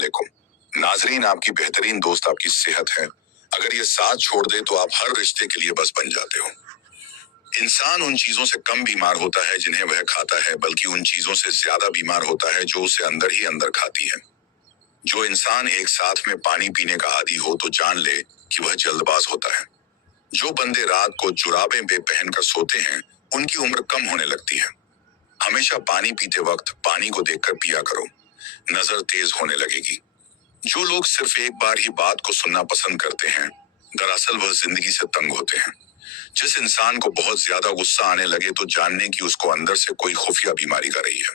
वालेकुम। नाजरीन, आपकी बेहतरीन दोस्त आपकी सेहत है। अगर ये साथ छोड़ दे तो आप हर रिश्ते के लिए बस बन जाते हो। इंसान उन चीजों से कम बीमार होता है जिन्हें वह खाता है, बल्कि उन चीजों से ज्यादा बीमार होता है जो उसे अंदर ही अंदर खाती है। जो इंसान एक साथ में पानी पीने का आदी हो तो जान ले कि वह जल्दबाज होता है। जो बंदे रात को जुराबें बेपहन कर सोते हैं, उनकी उम्र कम होने लगती है। हमेशा पानी पीते वक्त पानी को देखकर पिया करो, नजर तेज होने लगेगी। जो लोग सिर्फ एक बार ही बात को सुनना पसंद करते हैं, दरअसल वह जिंदगी से तंग होते हैं। जिस इंसान को बहुत ज्यादा गुस्सा आने लगे तो जानने की उसको अंदर से कोई खुफिया बीमारी कर रही है।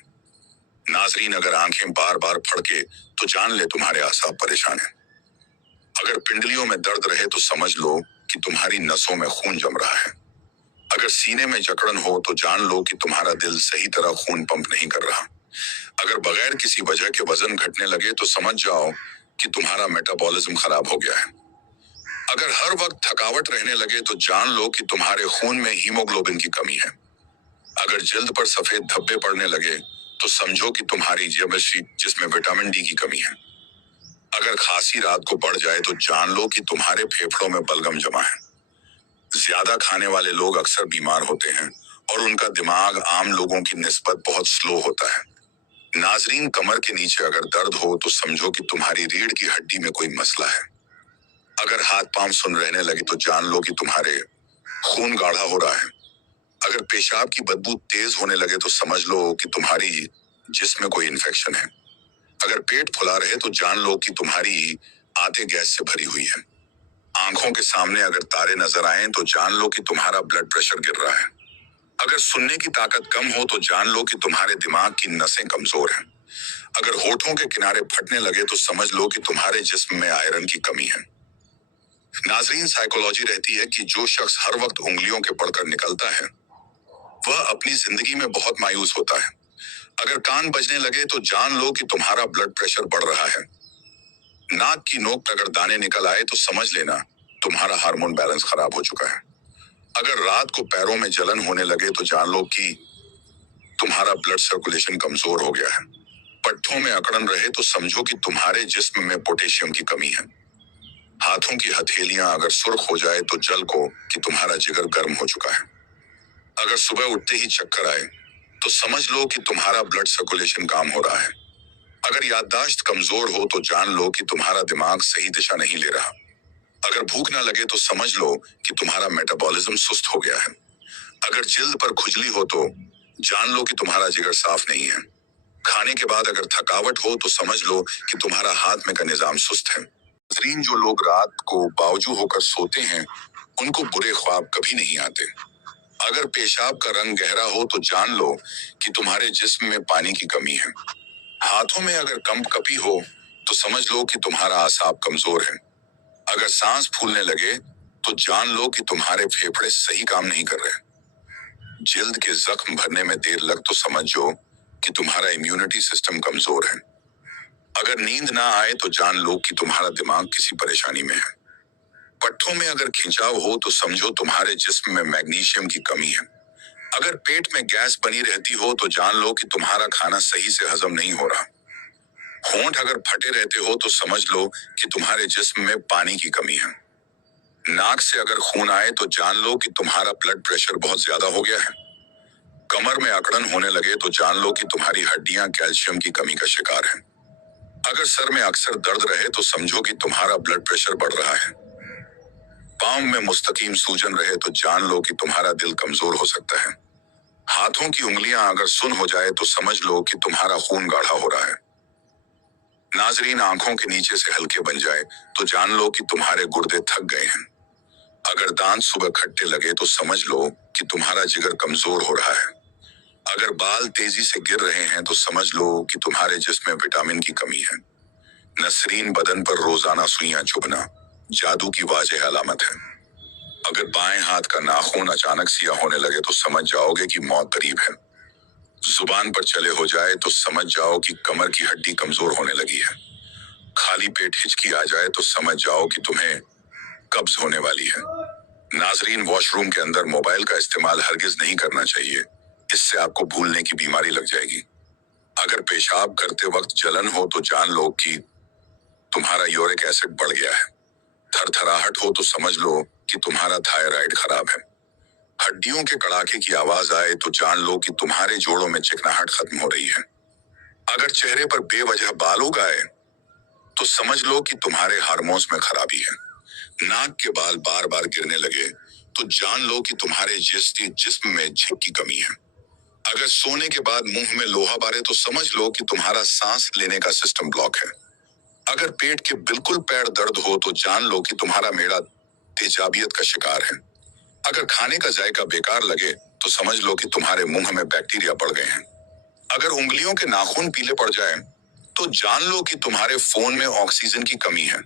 नाजरीन, अगर आंखें बार बार फड़के तो जान ले तुम्हारे आसाब परेशान हैं। अगर पिंडलियों में दर्द रहे तो समझ लो कि तुम्हारी नसों में खून जम रहा है। अगर सीने में जकड़न हो तो जान लो कि तुम्हारा दिल सही तरह खून पंप नहीं कर रहा। अगर बगैर किसी वजह के वजन घटने लगे तो समझ जाओ कि तुम्हारा मेटाबॉलिज्म खराब हो गया है। अगर हर वक्त थकावट रहने लगे तो जान लो कि तुम्हारे खून में हीमोग्लोबिन की कमी है। अगर जल्द पर सफेद धब्बे पड़ने लगे तो समझो कि तुम्हारी जेमेस्ट्री जिसमें विटामिन डी की कमी है। अगर खांसी रात को बढ़ जाए तो जान लो कि तुम्हारे फेफड़ों में बलगम जमा है। ज्यादा खाने वाले लोग अक्सर बीमार होते हैं और उनका दिमाग आम लोगों की निस्बत बहुत स्लो होता है। नाजरीन, कमर के नीचे अगर दर्द हो तो समझो कि तुम्हारी रीढ़ की हड्डी में कोई मसला है। अगर हाथ पांव सुन रहने लगे तो जान लो कि तुम्हारे खून गाढ़ा हो रहा है। अगर पेशाब की बदबू तेज होने लगे तो समझ लो कि तुम्हारी जिस्म में कोई इन्फेक्शन है। अगर पेट फुला रहे तो जान लो कि तुम्हारी आंतें गैस से भरी हुई है। आंखों के सामने अगर तारे नजर आए तो जान लो कि तुम्हारा ब्लड प्रेशर गिर रहा है। अगर सुनने की ताकत कम हो तो जान लो कि तुम्हारे दिमाग की नसें कमजोर हैं। अगर होठों के किनारे फटने लगे तो समझ लो कि तुम्हारे जिस्म में आयरन की कमी है। नाजरीन, साइकोलॉजी रहती है कि जो शख्स हर वक्त उंगलियों के पढ़कर निकलता है वह अपनी जिंदगी में बहुत मायूस होता है। अगर कान बजने लगे तो जान लो कि तुम्हारा ब्लड प्रेशर बढ़ रहा है। नाक की नोक पर अगर दाने निकल आए तो समझ लेना तुम्हारा हार्मोन बैलेंस खराब हो चुका है। अगर रात को पैरों में जलन होने लगे तो जान लो कि तुम्हारा ब्लड सर्कुलेशन कमजोर हो गया है। पट्टों में अकड़न रहे तो समझो कि तुम्हारे जिस्म में पोटेशियम की कमी है। हाथों की हथेलियां अगर सुर्ख हो जाए तो जल को कि तुम्हारा जिगर गर्म हो चुका है। अगर सुबह उठते ही चक्कर आए तो समझ लो कि तुम्हारा ब्लड सर्कुलेशन काम हो रहा है। अगर याददाश्त कमजोर हो तो जान लो कि तुम्हारा दिमाग सही दिशा नहीं ले रहा। अगर भूख ना लगे तो समझ लो कि तुम्हारा मेटाबॉलिज्म सुस्त हो गया है। अगर जिल्द पर खुजली हो तो जान लो कि तुम्हारा जिगर साफ नहीं है। खाने के बाद अगर थकावट हो तो समझ लो कि तुम्हारा हाथ में का निजाम सुस्त है। नाज़रीन, जो लोग रात को बावजू होकर सोते हैं उनको बुरे ख्वाब कभी नहीं आते। अगर पेशाब का रंग गहरा हो तो जान लो कि तुम्हारे जिस्म में पानी की कमी है। हाथों में अगर कंपकपी हो तो समझ लो कि तुम्हारा आसाब कमजोर है। अगर सांस फूलने लगे तो जान लो कि तुम्हारे फेफड़े सही काम नहीं कर रहे। जिल्द के जख्म भरने में देर लग तो समझो कि तुम्हारा इम्यूनिटी सिस्टम कमजोर है। अगर नींद ना आए तो जान लो कि तुम्हारा दिमाग किसी परेशानी में है। पट्टों में अगर खिंचाव हो तो समझो तुम्हारे जिस्म में मैग्नीशियम की कमी है। अगर पेट में गैस बनी रहती हो तो जान लो कि तुम्हारा खाना सही से हजम नहीं हो रहा। होंठ अगर फटे रहते हो तो समझ लो कि तुम्हारे जिस्म में पानी की कमी है। नाक से अगर खून आए तो जान लो कि तुम्हारा ब्लड प्रेशर बहुत ज्यादा हो गया है। कमर में अकड़न होने लगे तो जान लो कि तुम्हारी हड्डियां कैल्शियम की कमी का शिकार हैं। अगर सर में अक्सर दर्द रहे तो समझो कि तुम्हारा ब्लड प्रेशर बढ़ रहा है। पांव में मुस्तकीम सूजन रहे तो जान लो कि तुम्हारा दिल कमजोर हो सकता है। हाथों की उंगलियां अगर सुन हो जाए तो समझ लो कि तुम्हारा खून गाढ़ा हो रहा है। नाजरीन, आंखों के नीचे से हल्के बन जाए तो जान लो कि तुम्हारे गुर्दे थक गए हैं। अगर दांत सुबह खट्टे लगे तो समझ लो कि तुम्हारा जिगर कमजोर हो रहा है। अगर बाल तेजी से गिर रहे हैं तो समझ लो कि तुम्हारे जिस्म में विटामिन की कमी है। नसरीन, बदन पर रोजाना सुइयां चुभना जादू की वाज़ेह अलामत है। अगर बाएं हाथ का नाखून अचानक सियाह होने लगे तो समझ जाओगे कि मौत करीब है। जुबान पर चले हो जाए तो समझ जाओ कि कमर की हड्डी कमजोर होने लगी है। खाली पेट हिचकी आ जाए तो समझ जाओ कि तुम्हें कब्ज होने वाली है। नाजरीन, वॉशरूम के अंदर मोबाइल का इस्तेमाल हरगिज नहीं करना चाहिए, इससे आपको भूलने की बीमारी लग जाएगी। अगर पेशाब करते वक्त जलन हो तो जान लो कि तुम्हारा यूरिक एसिड बढ़ गया है। थरथराहट हो तो समझ लो कि तुम्हारा थायराइड खराब है। हड्डियों के कड़ाके की आवाज आए तो जान लो कि तुम्हारे जोड़ों में चिकनाहट खत्म हो रही है। अगर चेहरे पर बेवजह बाल उग आए तो समझ लो कि तुम्हारे हार्मोन्स में खराबी है। नाक के बाल बार बार गिरने लगे तो जान लो कि तुम्हारे जिस्म में झिंक की कमी है। अगर सोने के बाद मुंह में लोहा बारे तो समझ लो कि तुम्हारा सांस लेने का सिस्टम ब्लॉक है। अगर पेट के बिल्कुल पैर दर्द हो तो जान लो कि तुम्हारा मेड़ा तेजाबियत का शिकार है। अगर खाने का जायका बेकार लगे तो समझ लो कि तुम्हारे मुंह में बैक्टीरिया बढ़ गए हैं। अगर उंगलियों के नाखून पीले पड़ जाएं, तो जान लो कि तुम्हारे फोन में ऑक्सीजन की कमी है।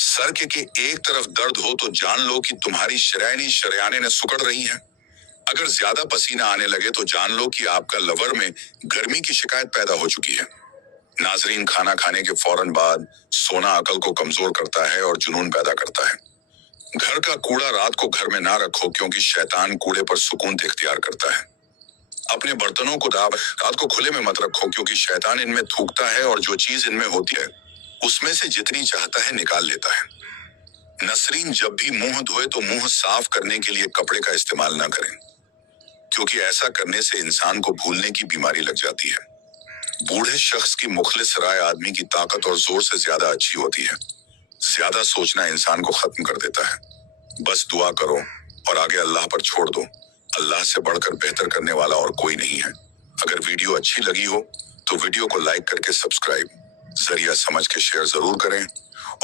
सर के एक तरफ दर्द हो तो जान लो कि तुम्हारी शरेयानें सिकुड़ रही हैं। अगर ज्यादा पसीना आने लगे तो जान लो कि आपका लवर में गर्मी की शिकायत पैदा हो चुकी है। नाजरीन, खाना खाने के फौरन बाद सोना अकल को कमजोर करता है और जुनून पैदा करता है। घर का कूड़ा रात को घर में ना रखो क्योंकि शैतान कूड़े पर सुकून इख्तियार करता है। अपने बर्तनों को रात को खुले में मत रखो क्योंकि शैतान इनमें थूकता है और जो चीज इनमें होती है उसमें से जितनी चाहता है निकाल लेता है। नसरीन, जब भी मुंह धोए तो मुंह साफ करने के लिए कपड़े का इस्तेमाल ना करें क्योंकि ऐसा करने से इंसान को भूलने की बीमारी लग जाती है। बूढ़े शख्स की मुखलिस राय आदमी की ताकत और जोर से ज्यादा अच्छी होती है। ज्यादा सोचना इंसान को खत्म कर देता है। बस दुआ करो और आगे अल्लाह पर छोड़ दो। अल्लाह से बढ़कर बेहतर करने वाला और कोई नहीं है। अगर वीडियो अच्छी लगी हो तो वीडियो को लाइक करके सब्सक्राइब जरिया समझ के शेयर जरूर करें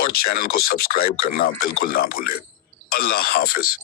और चैनल को सब्सक्राइब करना बिल्कुल ना भूलें। अल्लाह हाफिज।